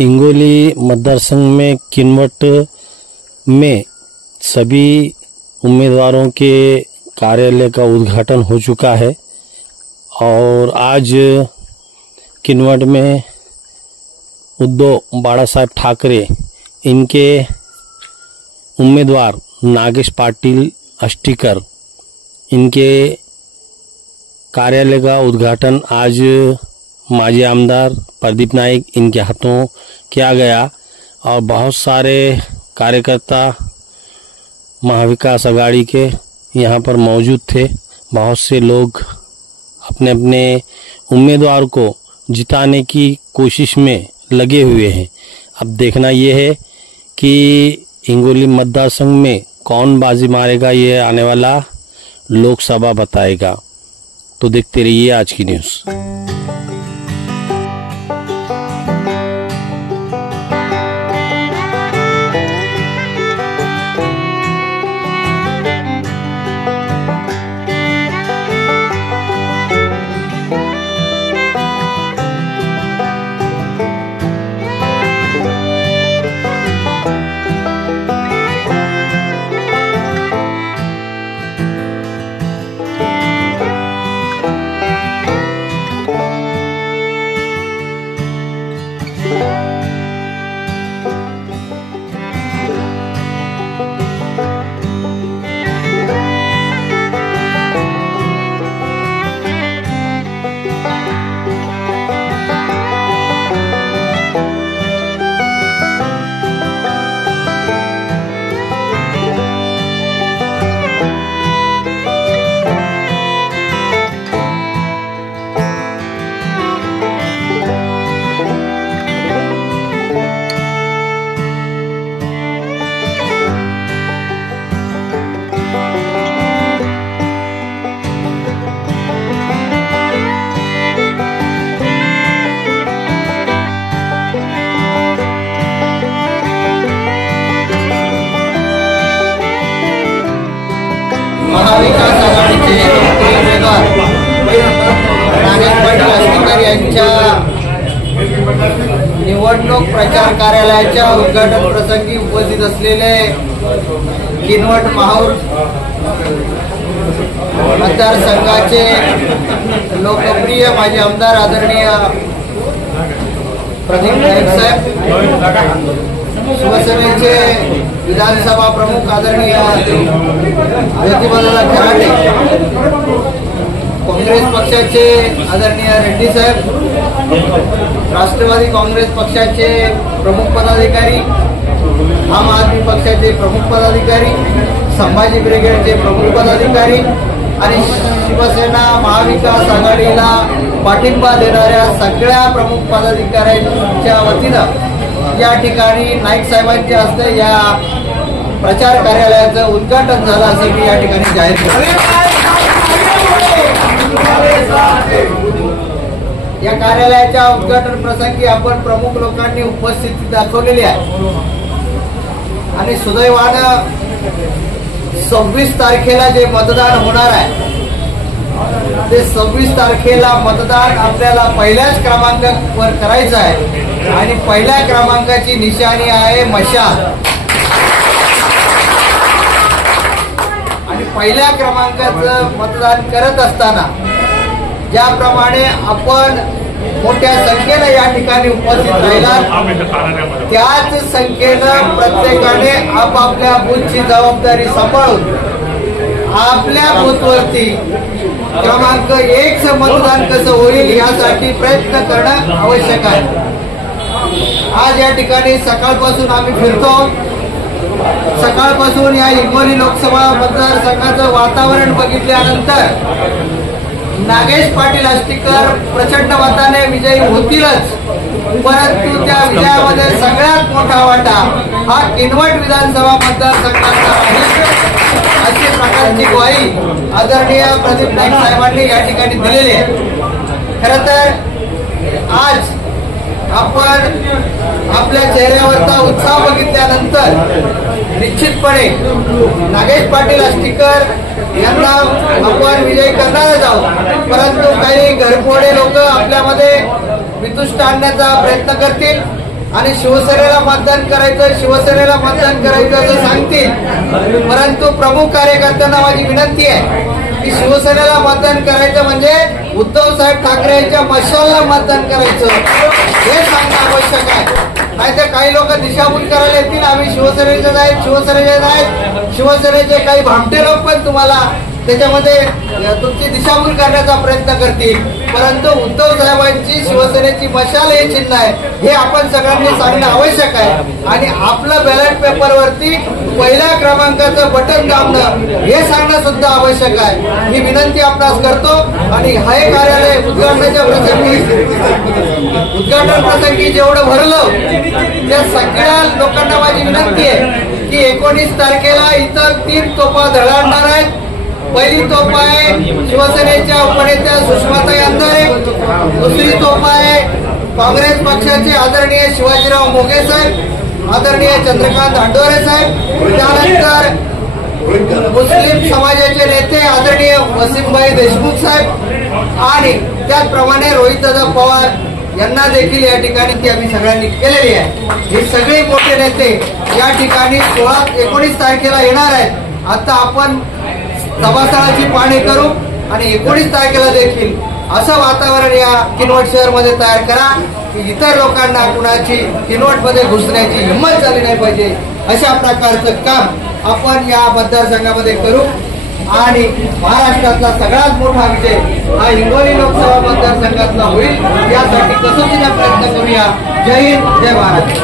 हिंगोली मतदार संघ में किनवट में सभी उम्मीदवारों के कार्यालय का उद्घाटन हो चुका है और आज किनवट में उद्धव बाला साहेब ठाकरे इनके उम्मीदवार नागेश पाटिल अष्टीकर इनके कार्यालय का उद्घाटन आज माजी आमदार प्रदीप नाइक इनके हाथों किया गया और बहुत सारे कार्यकर्ता महाविकास अघाड़ी के यहाँ पर मौजूद थे। बहुत से लोग अपने अपने उम्मीदवार को जिताने की कोशिश में लगे हुए हैं। अब देखना यह है कि हिंगोली मतदार संघ में कौन बाजी मारेगा, ये आने वाला लोकसभा बताएगा। तो देखते रहिए आज की न्यूज़। महाविकास आघाडीचे उमेदवार नागेश पाटील अष्टीकर यांच्या निवडणूक प्रचार कार्यालयाच्या उद्घाटन प्रसंगी उपस्थित असलेले किनवट माहूर मतदारसंघाचे लोकप्रिय माजी आमदार आदरणीय प्रदीप नाईक साहेब, शिवसेनेचे विधानसभा प्रमुख आदरणीय ज्योतिबादादा खराटे, काँग्रेस पक्षाचे आदरणीय रेड्डी साहेब, राष्ट्रवादी काँग्रेस पक्षाचे प्रमुख पदाधिकारी, आम आदमी पक्षाचे प्रमुख पदाधिकारी, संभाजी ब्रिगेडचे प्रमुख पदाधिकारी आणि शिवसेना महाविकास आघाडीला पाठिंबा देणाऱ्या सगळ्या प्रमुख पदाधिकाऱ्यांच्या वतीनं या ठिकाणी नाईक साहेबांच्या हस्ते या प्रचार कार्यालयाचं उद्घाटन झालं असं मी या ठिकाणी जाहीर करतो। या कार्यालयाच्या उद्घाटन प्रसंगी आपण प्रमुख लोकांनी उपस्थिती दाखवलेली आहे आणि सुदैवानं 26 तारखेला जे मतदान होणार आहे ते 26 तारखेला मतदान आपल्याला पहिल्याच क्रमांकावर करायचं आहे आणि पहिल्या क्रमांकाची निशाणी आहे मशाल। आणि पहिल्या क्रमांकाचं मतदान करत असताना ज्याप्रमाणे आपण मोठ्या संख्येनं या ठिकाणी उपस्थित राहिला त्याच संख्येनं प्रत्येकाने आपापल्या बूथची जबाबदारी सांभाळून आपल्या बूथवरती क्रमांक 1चं मतदान कसं होईल यासाठी प्रयत्न करणं आवश्यक आहे। आज या ठिकाणी सकाळपासून आम्ही फिरतो। सकाळपासून या हिंगोली लोकसभा मतदारसंघाचं वातावरण बघितल्यानंतर नागेश पाटील अष्टीकर प्रचंड मताने विजयी होतीलच, परंतु त्या विजयामध्ये सगळ्यात मोठा वाटा हा किनवट विधानसभा मतदारसंघाचा आहे अशी प्रकारची ग्वाही आदरणीय प्रदीप नाईक साहेबांनी या ठिकाणी दिलेली आहे। खरं तर आज आपण आपल्या चेहऱ्यावरचा उत्साह बघितल्यानंतर निश्चितपणे नागेश पाटील अष्टीकर यांना आपण विजयी करणारच आहोत, परंतु काही घरफोडे लोक आपल्यामध्ये वितुष्ट आणण्याचा प्रयत्न करतील आणि शिवसेनेला मतदान करायचं, शिवसेनेला मतदान करायचं असं सांगतील, परंतु प्रमुख कार्यकर्त्यांना माझी विनंती आहे की शिवसेनेला मतदान करायचं म्हणजे उद्धव साहेब ठाकरे यांच्या मशालला मतदान करायचं हे सांगणं आवश्यक आहे. नाहीतर काही लोक दिशाभूल करायला येतील, आम्ही शिवसेनेचे आहेत, शिवसेनेचे आहेत, शिवसेनेचे काही भामटे लोक पण तुम्हाला त्याच्यामध्ये तुमची दिशाभूल करण्याचा प्रयत्न करतील, परंतु उद्धव साहेबांची शिवसेनेची मशाल हे चिन्ह आहे हे आपण सगळ्यांनी सांगणं आवश्यक आहे. आणि आपलं बॅलेट पेपरवरती पहिल्या क्रमांकाचं बटन दाबणं हे सांगणं सुद्धा आवश्यक आहे. ही विनंती आपणास करतो. आणि हे कार्यालय उद्घाटनाच्या प्रसंगी जेवढं भरलं त्या सगळ्या लोकांना माझी विनंती आहे की 19 तारखेला इतर 3 तोफा धडाडणार आहेत. पहिली तोफ आहे शिवसेनेच्या उपनेत्या सुषमाताई अंधारे, दुसरी तोफ आहे काँग्रेस पक्षाचे आदरणीय शिवाजीराव मोघे साहेब, आदरणीय चंद्रकांत हंडोरे साहेब, त्यानंतर मुस्लिम समाजाचे नेते आदरणीय वसीमभाई देशमुख साहेब आणि त्याचप्रमाणे रोहितदादा पवार यांना देखील या ठिकाणी ती आम्ही सगळ्यांनी केलेली आहे. हे सगळे मोठे नेते या ठिकाणी 19 तारखेला येणार आहेत. आता आपण सभास्थळाची पाहणी करू आणि 19 तारखेला देखील असं वातावरण या किनवट शहरमध्ये तयार करा की इतर लोकांना कुणाची किनवटमध्ये घुसण्याची हिंमत झाली नाही पाहिजे. अशा प्रकारचं काम आपण या मतदारसंघामध्ये करू आणि महाराष्ट्रातला सगळ्यात मोठा विजय हा हिंगोली लोकसभा मतदारसंघातला होईल यासाठी कसोटीचा प्रयत्न करूया. जय हिंद, जय महाराष्ट्र.